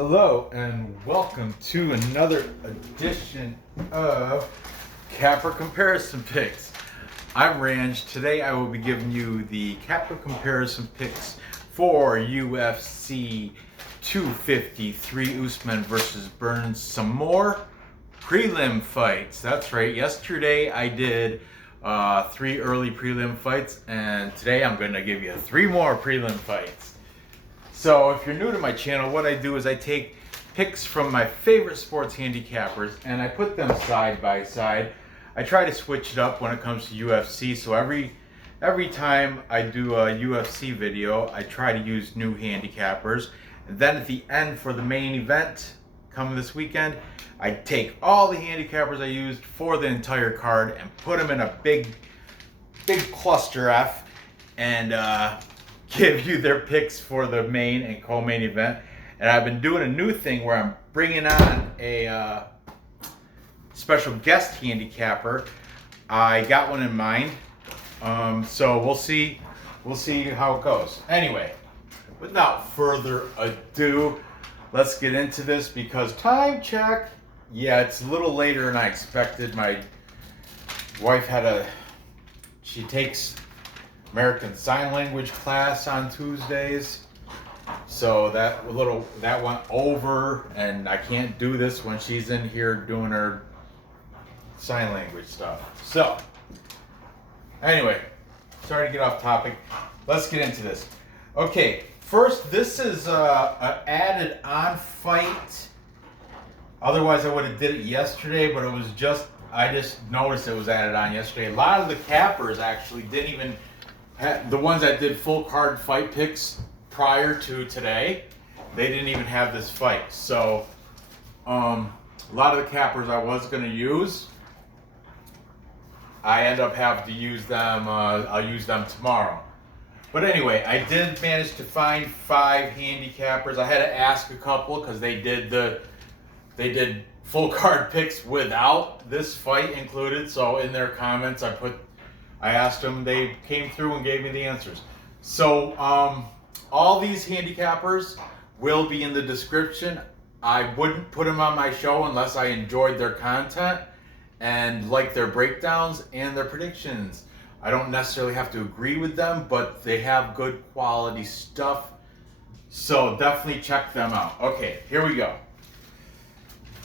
Hello and welcome to another edition of Capper Comparison Picks. I'm Ranj. Today I will be giving you the Capper Comparison Picks for UFC 253 Usman versus Burns. Some more prelim fights. That's right. Yesterday I did 3 early prelim fights, and today I'm going to give you 3 more prelim fights. So if you're new to my channel, what I do is I take picks from my favorite sports handicappers and I put them side by side. I try to switch it up when it comes to UFC, so every time I do a UFC video, I try to use new handicappers. And then at the end for the main event coming this weekend, I take all the handicappers I used for the entire card and put them in a big cluster F and give you their picks for the main and co-main event. And I've been doing a new thing where I'm bringing on a special guest handicapper. I got one in mind, so we'll see how it goes. Anyway, without further ado, let's get into this because time check. Yeah, it's a little later than I expected. My wife she takes American Sign Language class on Tuesdays, so that went over, and I can't do this when she's in here doing her sign language stuff. So anyway, sorry to get off topic. Let's get into this. Okay, first, this is an added on fight. Otherwise I would have did it yesterday, but I just noticed it was added on yesterday. A lot of the cappers actually didn't even, the ones that did full card fight picks prior to today, they didn't even have this fight. So a lot of the cappers I was going to use, I end up having to use them. I'll use them tomorrow. But anyway, I did manage to find 5 handicappers. I had to ask a couple because they did full card picks without this fight included. So in their comments, I asked them, they came through and gave me the answers. So all these handicappers will be in the description. I wouldn't put them on my show unless I enjoyed their content and liked their breakdowns and their predictions. I don't necessarily have to agree with them, but they have good quality stuff. So definitely check them out. Okay, here we go.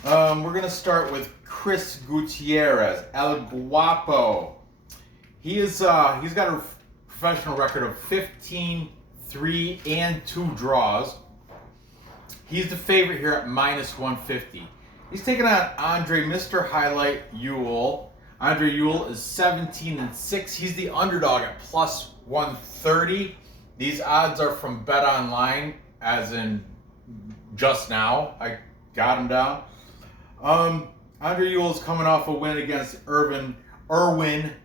We're going to start with Chris Gutierrez, El Guapo. He's got a professional record of 15, 3, and 2 draws. He's the favorite here at -150. He's taking on Andre Mr. Highlight Ewell. Andre Ewell is 17-6. He's the underdog at +130. These odds are from Bet Online, as in just now. I got him down. Andre Ewell is coming off a win against Erwin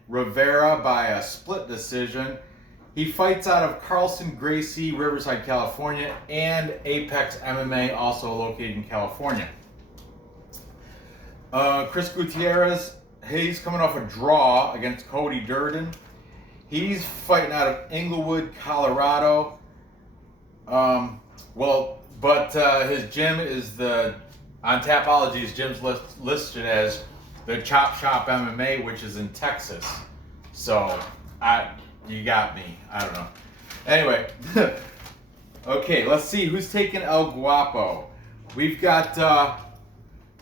Rivera by a split decision. He fights out of Carlson Gracie, Riverside, California, and Apex MMA, also located in California. Chris Gutierrez, he's coming off a draw against Cody Durden. He's fighting out of Inglewood, Colorado. His gym is on Tapology, his gym's listed as the Chop Shop MMA, which is in Texas. So, you got me. I don't know. Anyway, okay, let's see who's taking El Guapo. We've got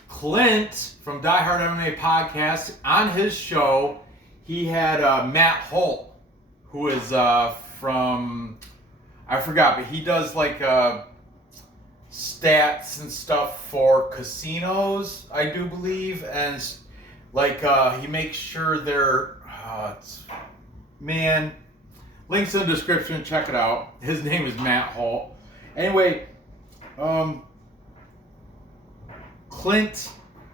Clint from Die Hard MMA Podcast. On his show, he had Matt Holt, who is from, I forgot, but he does like stats and stuff for casinos, I do believe, and like he makes sure they're links in the description, check it out. His name is Matt Holt. Anyway, Clint,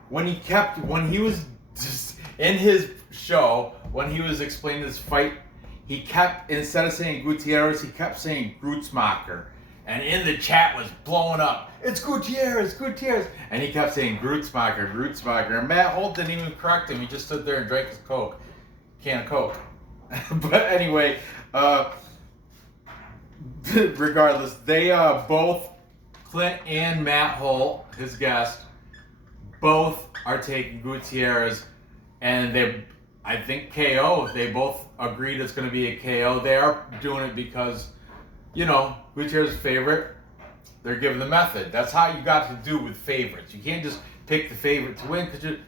when he was just in his show, when he was explaining this fight, he kept, instead of saying Gutierrez, he kept saying Grutzmacher. And in the chat was blowing up. It's Gutierrez. And he kept saying Grutzmacher. And Matt Holt didn't even correct him. He just stood there and drank his can of Coke. But anyway, regardless, they both, Clint and Matt Holt, his guest, both are taking Gutierrez, and I think KO. They both agreed it's going to be a KO. They are doing it because, Gutierrez's favorite. They're giving the method. That's how you got to do with favorites. You can't just pick the favorite to win because you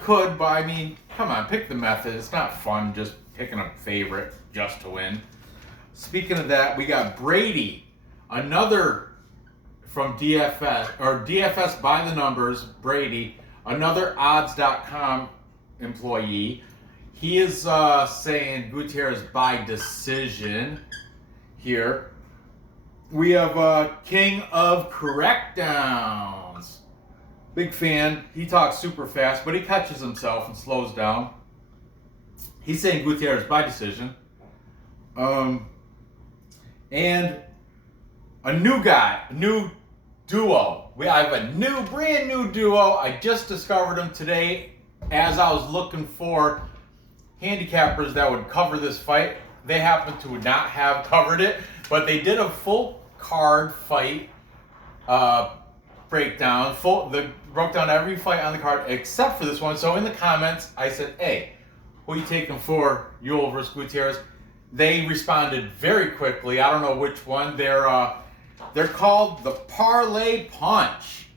could, but I mean, come on, pick the method. It's not fun just picking a favorite just to win. Speaking of that, we got Brady, another from DFS, or DFS by the numbers, Brady, another odds.com employee. He is saying Gutierrez by decision here. We have King of Correct Downs. Big fan. He talks super fast, but he catches himself and slows down. He's saying Gutierrez by decision. And a new guy, a new duo. I have a brand new duo. I just discovered them today as I was looking for handicappers that would cover this fight. They happen to not have covered it, but they did a full card fight breakdown. They broke down every fight on the card except for this one. So in the comments, I said, hey, who are you taking for Ewell versus Gutierrez? They responded very quickly. I don't know which one. They're called the Parlay Punch.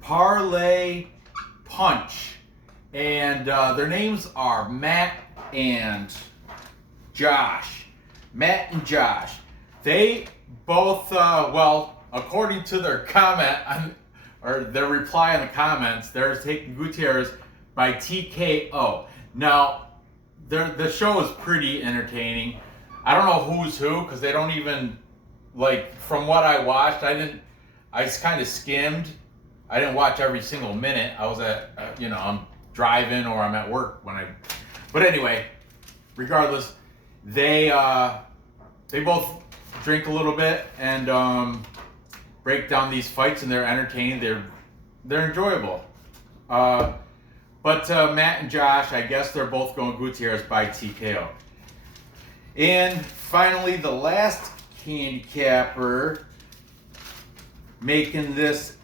Parlay Punch. And their names are Matt and Josh. Matt and Josh. They both, according to their comment, or their reply in the comments, they're taking Gutierrez by TKO. Now, the show is pretty entertaining. I don't know who's who, because they don't even, from what I watched, I just kind of skimmed. I didn't watch every single minute. I was I'm driving or I'm at work but anyway, regardless, they both drink a little bit and break down these fights, and they're entertaining. They're enjoyable. But Matt and Josh, I guess they're both going Gutierrez by TKO. And finally, the last handicapper making this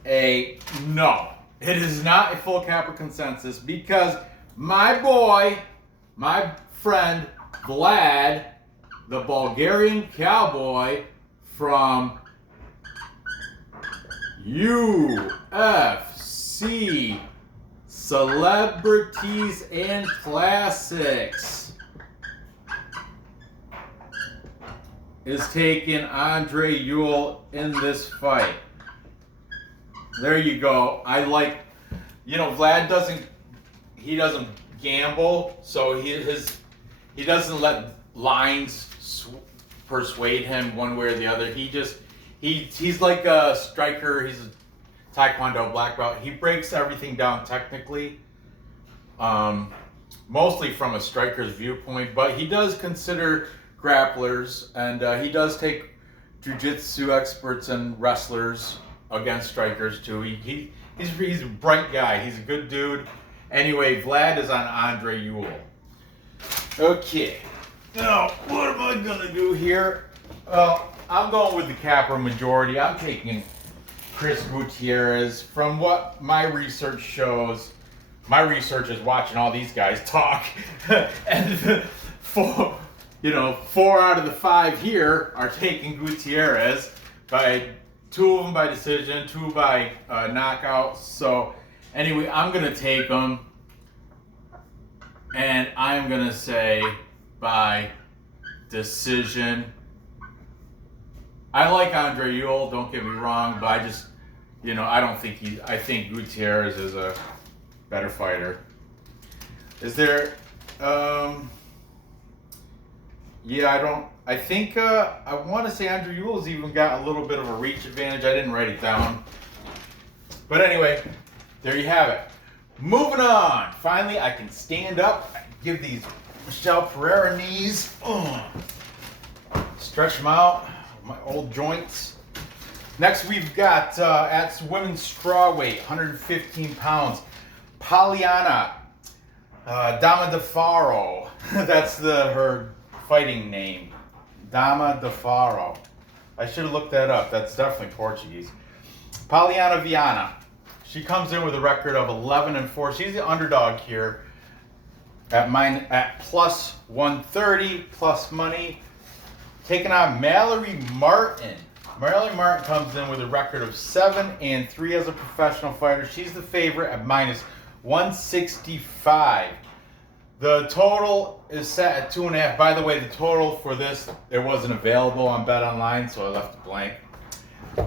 no. It is not a full capper consensus because my boy, my friend Vlad, the Bulgarian cowboy from UFC Celebrities and Classics, is taking Andre Ewell in this fight. There you go. Vlad doesn't gamble, so he doesn't let lines persuade him one way or the other. He's like a striker. He's a Taekwondo black belt. He breaks everything down technically, mostly from a striker's viewpoint, but he does consider grapplers, and he does take jiu-jitsu experts and wrestlers against strikers too. He's a bright guy. He's a good dude. Anyway, Vlad is on Andre Ewell. Okay. Now, what am I gonna do here? Well, I'm going with the capper majority. I'm taking Chris Gutierrez. From what my research shows, my research is watching all these guys talk, and four out of the 5 here are taking Gutierrez by 2 of them by decision, 2 by knockout. So anyway, I'm gonna take them, and I'm gonna say by decision. I like Andre Ewell, don't get me wrong, but I just, I don't think I think Gutierrez is a better fighter. Is there, I think, I want to say Andre Ewell's even got a little bit of a reach advantage. I didn't write it down. But anyway, there you have it. Moving on. Finally, I can stand up, give these Michelle Pereira knees, stretch them out, my old joints. Next, we've got at women's strawweight, 115 pounds, Polyana, Dama That's her fighting name, Dama. I should have looked that up. That's definitely Portuguese. Polyana Viana. She comes in with a record of 11-4. She's the underdog here at plus 130 plus money. Taking on Mallory Martin. Mallory Martin comes in with a record of 7-3 as a professional fighter. She's the favorite at minus 165. The total is set at 2.5. By the way, the total for this, it wasn't available on Bet Online, so I left it blank.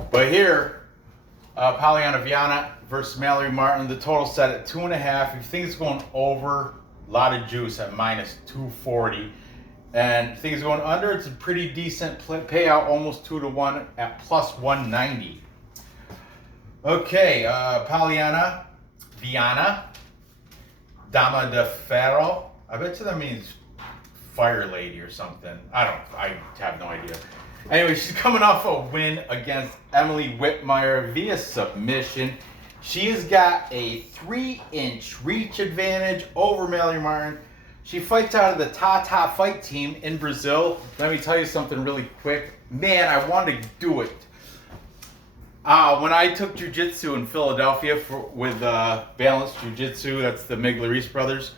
But here, Polyana Viana versus Mallory Martin, the total set at 2.5. If you think it's going over, a lot of juice at minus 240. And if you think it's going under, it's a pretty decent payout, almost 2-1 at plus 190. Okay, Polyana Viana. Dama de Ferro. I bet you that means fire lady or something. I have no idea. Anyway, she's coming off a win against Emily Whitmire via submission. She's got a 3-inch reach advantage over Mallory Martin. She fights out of the Tata Fight Team in Brazil. Let me tell you something really quick. Man, I wanted to do it. When I took jiu-jitsu in Philadelphia with Balanced Jiu-Jitsu, that's the Miglioris brothers,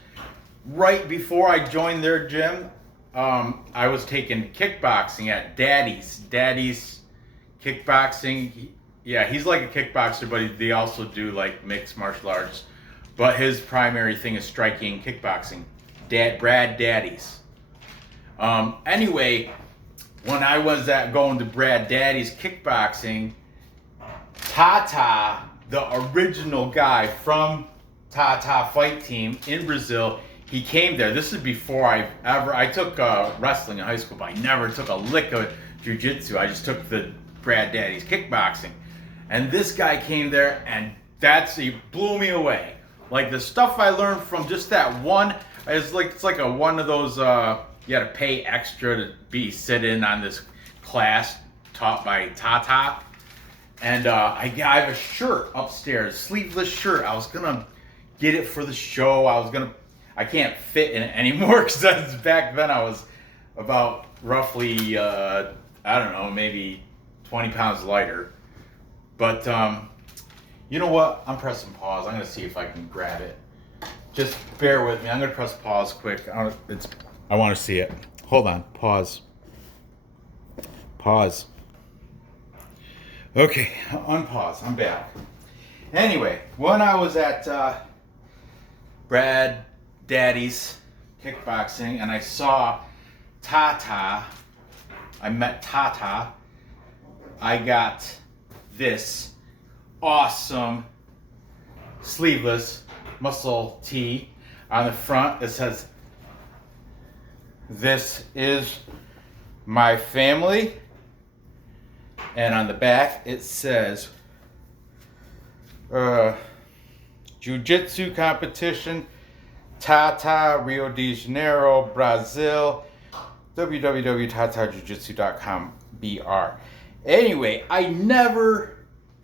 right before I joined their gym, I was taking kickboxing at Daddy's Kickboxing. He's like a kickboxer, but they also do like mixed martial arts. But his primary thing is striking kickboxing. Brad Daddy's. Anyway, when I was going to Brad Daddy's Kickboxing, Tata, the original guy from Tata Fight Team in Brazil, he came there. This is before I took wrestling in high school, but I never took a lick of jiu-jitsu. I just took the Brad Daddy's Kickboxing. And this guy came there, and he blew me away. Like, the stuff I learned from just that one, it's like one of those, you had to pay extra to sit in on this class taught by Tata. And I have a shirt upstairs, sleeveless shirt. I was gonna get it for the show. I can't fit in it anymore because back then I was about roughly, I don't know, maybe 20 pounds lighter. But you know what? I'm pressing pause. I'm gonna see if I can grab it. Just bear with me. I'm gonna press pause quick. I want to see it. Hold on. Pause. Okay, unpause. I'm back. Anyway, when I was at Brad Daddy's Kickboxing and I saw Tata, I met Tata, I got this awesome sleeveless muscle tee. On the front it says, "This is my family." And on the back it says, Jiu-Jitsu competition, Tata, Rio de Janeiro, Brazil, www.tatajujitsu.com BR. Anyway, I never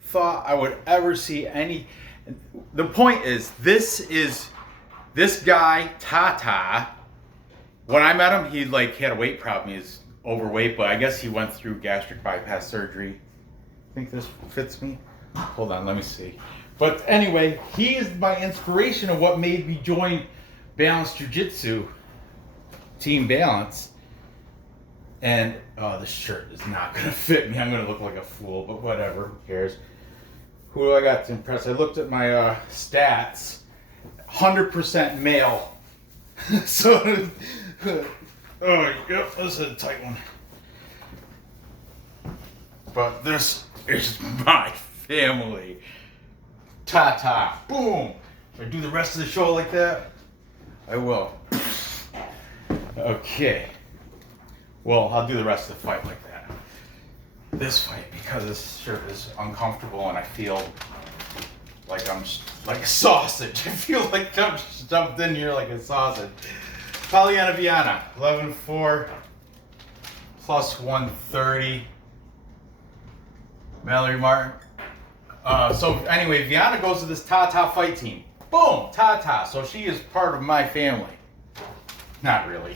thought I would ever see any. The point is, this guy, Tata, when I met him, he had a weight problem. He's overweight, but I guess he went through gastric bypass surgery. I think this fits me. Hold on, let me see. But anyway, he is my inspiration of what made me join Balanced Jiu-Jitsu, Team Balance. And the shirt is not going to fit me. I'm going to look like a fool, but whatever, who cares? Who do I got to impress? I looked at my stats. 100% male. So, oh, yep, this is a tight one. But this is my family. Ta-ta. Boom. Should I do the rest of the show like that? I will. Okay. Well, I'll do the rest of the fight like that. This fight, because this shirt is uncomfortable and I feel like I'm like a sausage. I feel like I'm stuffed in here like a sausage. Polyana Viana, 11-4, plus 130. Mallory Martin. So anyway, Viana goes to this Tata Fight Team. Boom, Tata. So she is part of my family. Not really.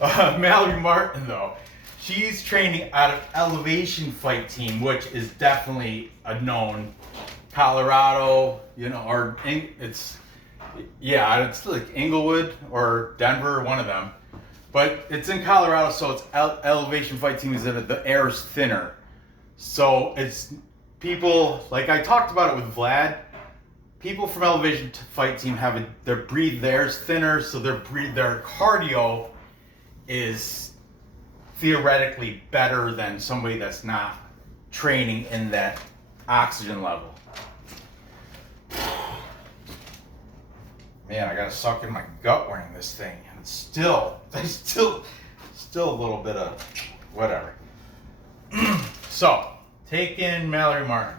Mallory Martin, though, she's training out of Elevation Fight Team, which is definitely a known Colorado, or it's like Inglewood or Denver, one of them. But it's in Colorado, so it's Elevation Fight Team is that the air is thinner. So it's people, like I talked about it with Vlad, people from Elevation Fight Team their air is thinner, so their cardio is theoretically better than somebody that's not training in that oxygen level. Man, I gotta suck in my gut wearing this thing, and it's still a little bit of whatever. So, take in Mallory Martin.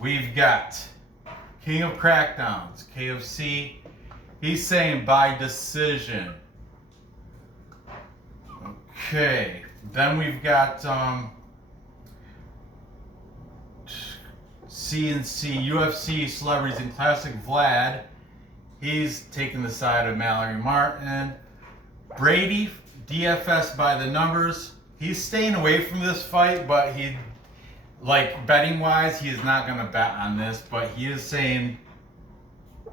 We've got King of Crackdowns, KFC. He's saying by decision. Okay, then we've got CNC, UFC Celebrities and Classic Vlad. He's taking the side of Mallory Martin. Brady, DFS by the numbers. He's staying away from this fight, but betting wise, he is not going to bet on this, but he is saying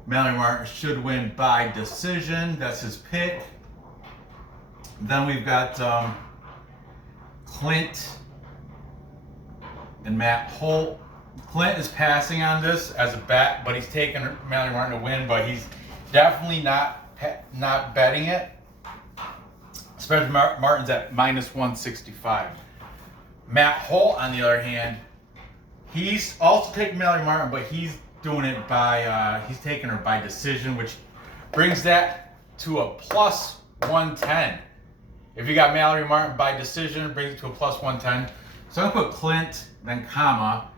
Mallory Martin should win by decision. That's his pick. Then we've got Clint and Matt Holt. Clint is passing on this as a bet, but he's taking Mallory Martin to win, but he's definitely not betting it. Especially Martin's at minus 165. Matt Holt, on the other hand, he's also taking Mallory Martin, but he's doing it he's taking her by decision, which brings that to a plus 110. If you got Mallory Martin by decision, it brings it to a plus 110. So I'm going to put Clint, then comma,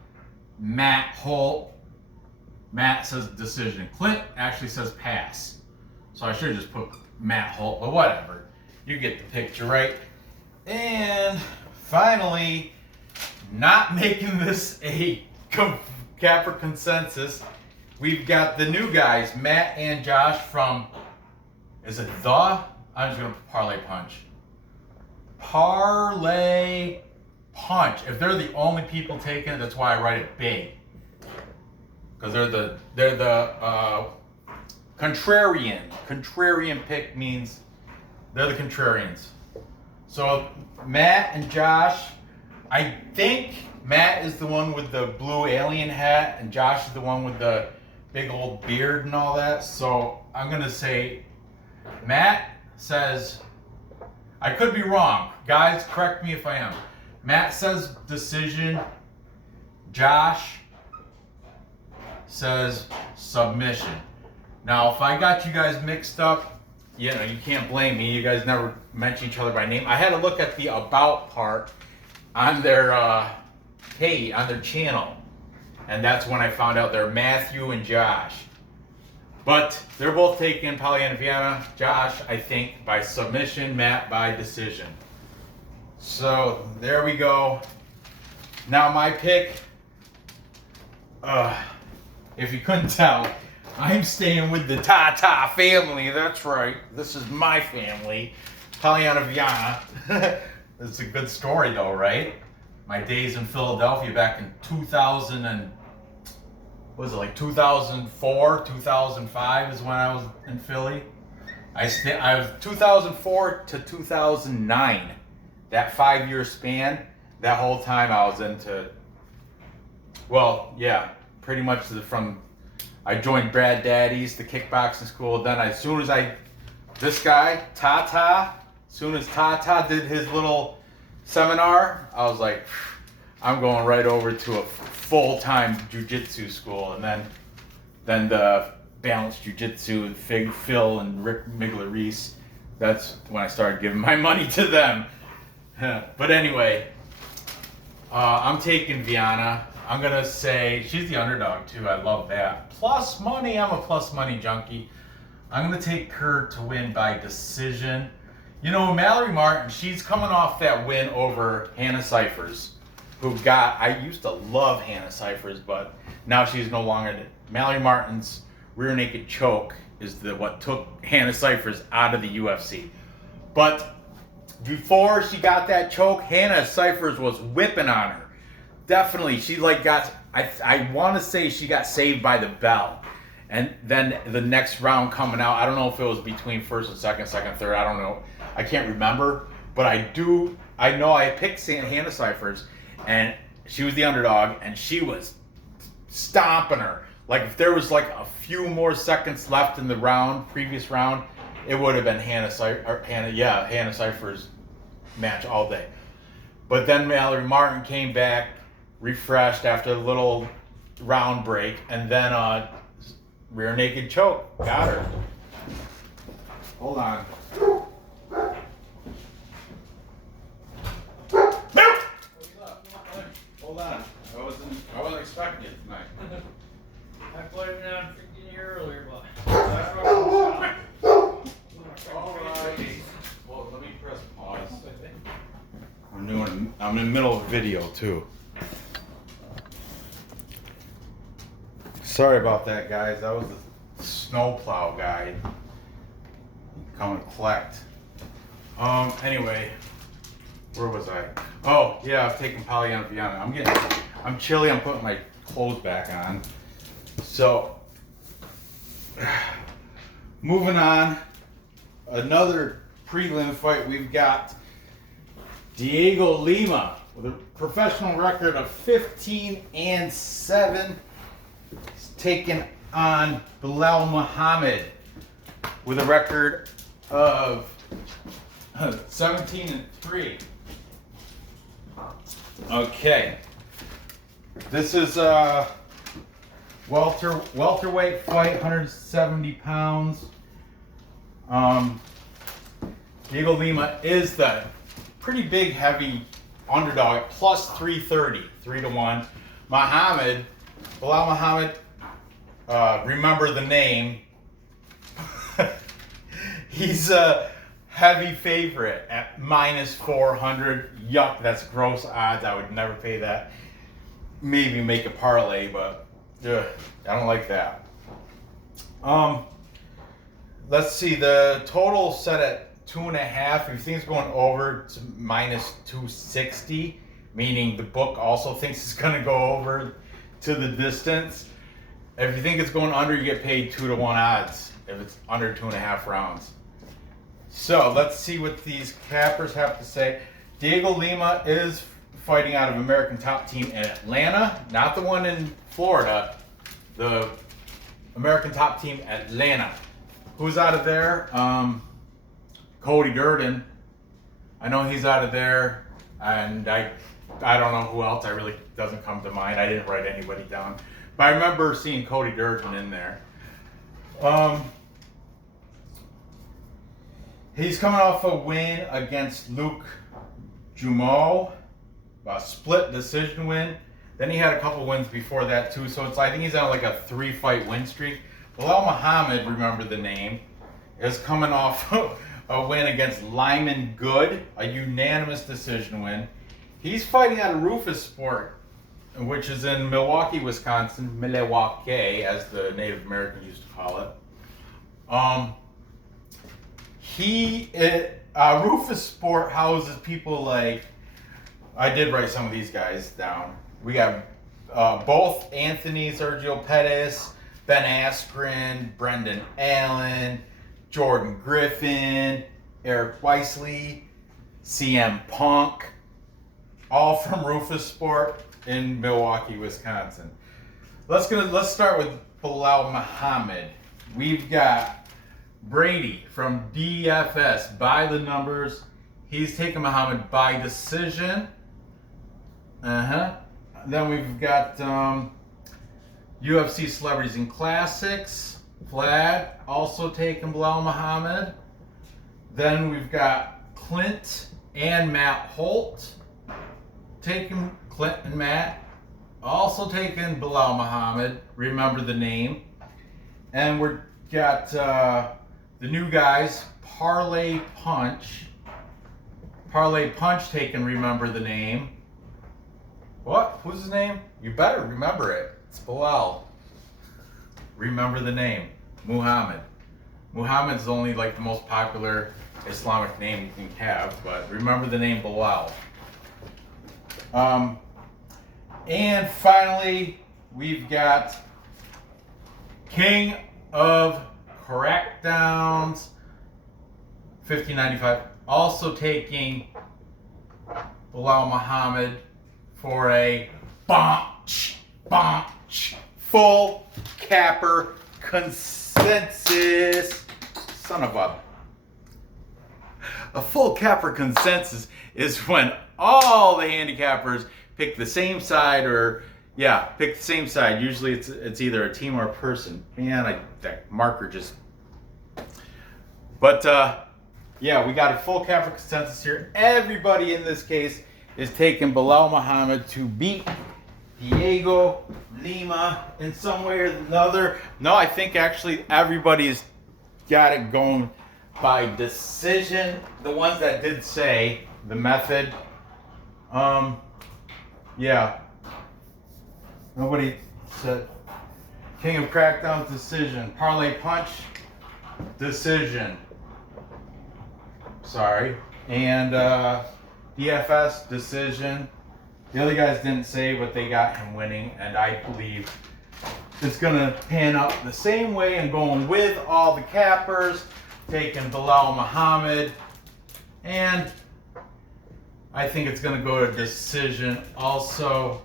Matt Holt. Matt says decision. Clint actually says pass. So I should have just put Matt Holt, but whatever. You get the picture, right? And finally, not making this a Capper consensus, we've got the new guys, Matt and Josh from, is it the? I'm just going to Parlay Punch. Parlay Punch. If they're the only people taking it, that's why I write it big. Because they're the contrarian. Contrarian pick means they're the contrarians. So Matt and Josh, I think Matt is the one with the blue alien hat and Josh is the one with the big old beard and all that. So I'm going to say Matt says, I could be wrong. Guys, correct me if I am. Matt says decision. Josh says submission. Now, if I got you guys mixed up, you can't blame me. You guys never mention each other by name. I had to look at the about part on their on their channel, and that's when I found out they're Matthew and Josh. But they're both taking Polyana Viana. Josh, I think, by submission. Matt by decision. So there we go. Now my pick. If you couldn't tell, I'm staying with the Tata family. That's right. This is my family. Polyana Viana. It's a good story though, right? My days in Philadelphia back in 2004, 2005 is when I was in Philly. I was 2004 to 2009. That 5-year span, that whole time I was into, pretty much I joined Brad Daddy's, the kickboxing school. Then as soon as Tata did his little seminar, I was like, I'm going right over to a full-time jiu-jitsu school. And then the balanced jiu-jitsu, Phil and Rick Migler-Reese, that's when I started giving my money to them. But anyway, I'm taking Viana. I'm going to say she's the underdog too. I love that. Plus money. I'm a plus money junkie. I'm going to take her to win by decision. Mallory Martin, she's coming off that win over Hannah Cyphers, I used to love Hannah Cyphers, but now she's no longer. Mallory Martin's rear naked choke is what took Hannah Cyphers out of the UFC. But before she got that choke, Hannah Cyphers was whipping on her. Definitely, she like got. I want to say she got saved by the bell, and then the next round coming out. I don't know if it was between first and second, third. I don't know. I can't remember, but I do. I know I picked Hannah Cyphers, and she was the underdog, and she was stomping her. Like if there was like a few more seconds left in the previous round, it would have been Hannah Cyphers match all day. But then Mallory Martin came back, refreshed after a little round break, and then rear naked choke. Got her. Hold on. Hold on. I wasn't expecting it tonight. I played it down 15 years earlier, but All right. Well, let me press pause. I'm in the middle of a video too. Sorry about that, guys. That was the snowplow guy coming to collect. Anyway, where was I? Oh, yeah, I've taken Polyana Viana. I'm chilly. I'm putting my clothes back on. So, moving on. Another prelim fight. We've got Dhiego Lima with a professional record of 15-7. He's taking on Belal Mohammed with a record of 17-3. Okay. This is a welterweight fight, 170 pounds. Dhiego Lima is the pretty big, heavy underdog at plus 330, 3-1. Belal Mohammed, remember the name. He's a heavy favorite at minus 400. Yuck, that's gross odds. I would never pay that. Maybe make a parlay, but I don't like that. Let's see, the total set at 2.5. If you think it's going over, it's minus 260, meaning the book also thinks it's going to go over to the distance. If you think it's going under, you get paid 2-1 odds if it's under 2.5 rounds. So let's see what these cappers have to say. Dhiego Lima is fighting out of American Top Team in Atlanta, not the one in Florida, the American Top Team Atlanta. Who's out of there? Cody Durden. I know he's out of there, and I don't know who else. I really doesn't come to mind. I didn't write anybody down, but I remember seeing Cody Durden in there. He's coming off a win against Luke Jumeau, a split decision win. Then he had a couple wins before that too. So I think he's on like a 3-fight win streak. Belal Mohammed, remember the name, is coming off a win against Lyman Good, a unanimous decision win. He's fighting out of Rufus Sport, which is in Milwaukee, Wisconsin, Milwaukee, as the Native Americans used to call it. Rufus Sport houses people like, I did write some of these guys down. We got both Anthony Sergio Pettis, Ben Askren, Brendan Allen, Jordan Griffin, Eric Weisley, CM Punk, all from Rufus Sport in Milwaukee, Wisconsin. Let's start with Belal Mohammed. We've got Brady from DFS by the numbers. He's taking Mohammed by decision. Then we've got UFC Celebrities and Classics. Vlad also taking Belal Mohammed. Then we've got Clint and Matt Holt taking Clint and Matt. Also taking Belal Mohammed. Remember the name. And we've got the new guys, Parlay Punch. Parlay Punch taking remember the name. What? Who's his name? You better remember it. It's Belal. Remember the name. Muhammad. Mohammed is only like the most popular Islamic name you can have, but remember the name Belal. And finally, we've got King of Crackdowns, 1595. Also taking Belal Mohammed for a full capper consensus. Son of a full capper consensus is when all the handicappers pick the same side, pick the same side. Usually it's either a team or a person. Man, that marker just. But yeah, we got a full capper consensus here. Everybody in this case is taking Belal Mohammed to beat Dhiego, Lima in some way or another. No, I think actually everybody's got it going by decision. The ones that did say the method, yeah. Nobody said King of Crackdowns decision. Parlay punch decision. Sorry. And DFS decision. The other guys didn't say, but they got him winning, and I believe it's gonna pan out the same way. I'm going with all the cappers, taking Belal Mohammed, and I think it's gonna go to decision also.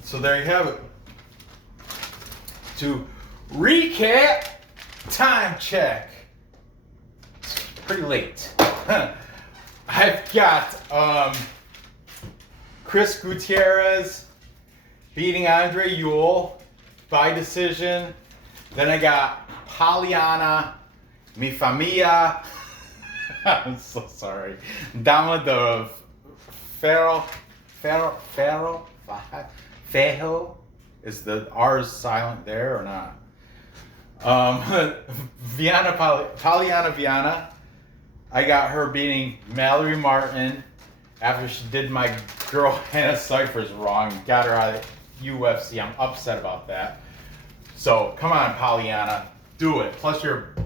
So there you have it. To recap, time check. It's pretty late. I've got Chris Gutierrez beating Ewell by decision. Then I got Polyana, mi familia. I'm so sorry. Dama the Ferro. Is the R's silent there or not? Polyana Viana. I got her beating Mallory Martin after she did my girl Hannah Cyphers wrong. Got her out of UFC. I'm upset about that. So come on, Pollyanna, do it. Plus your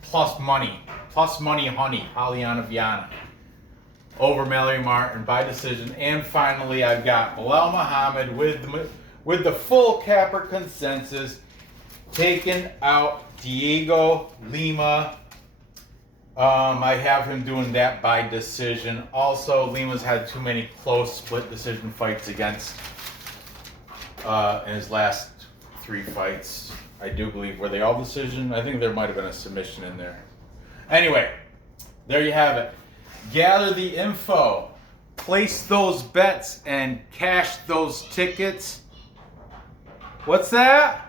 plus money honey, Polyana Viana over Mallory Martin by decision. And finally, I've got Belal Mohammed with the full capper consensus, taking out Dhiego, Lima. I have him doing that by decision. Also, Lima's had too many close split decision fights against in his last 3 fights. I do believe, were they all decision? I think there might have been a submission in there. Anyway, there you have it. Gather the info, place those bets, and cash those tickets. What's that?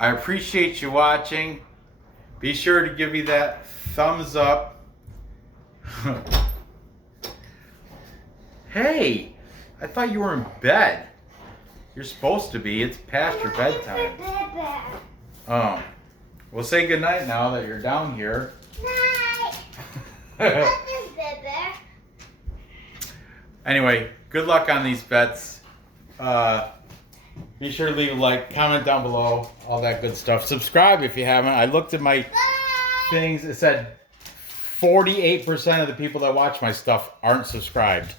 I appreciate you watching. Be sure to give me that thumbs up. Hey, I thought you were in bed. You're supposed to be. It's past your bedtime. We'll say goodnight now that you're down here. Night. Anyway, good luck on these bets. Be sure to leave a like, comment down below, all that good stuff. Subscribe if you haven't. I looked at my things. It said 48% of the people that watch my stuff aren't subscribed.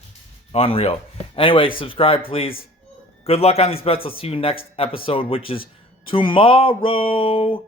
Unreal. Anyway, subscribe, please. Good luck on these bets. I'll see you next episode, which is tomorrow.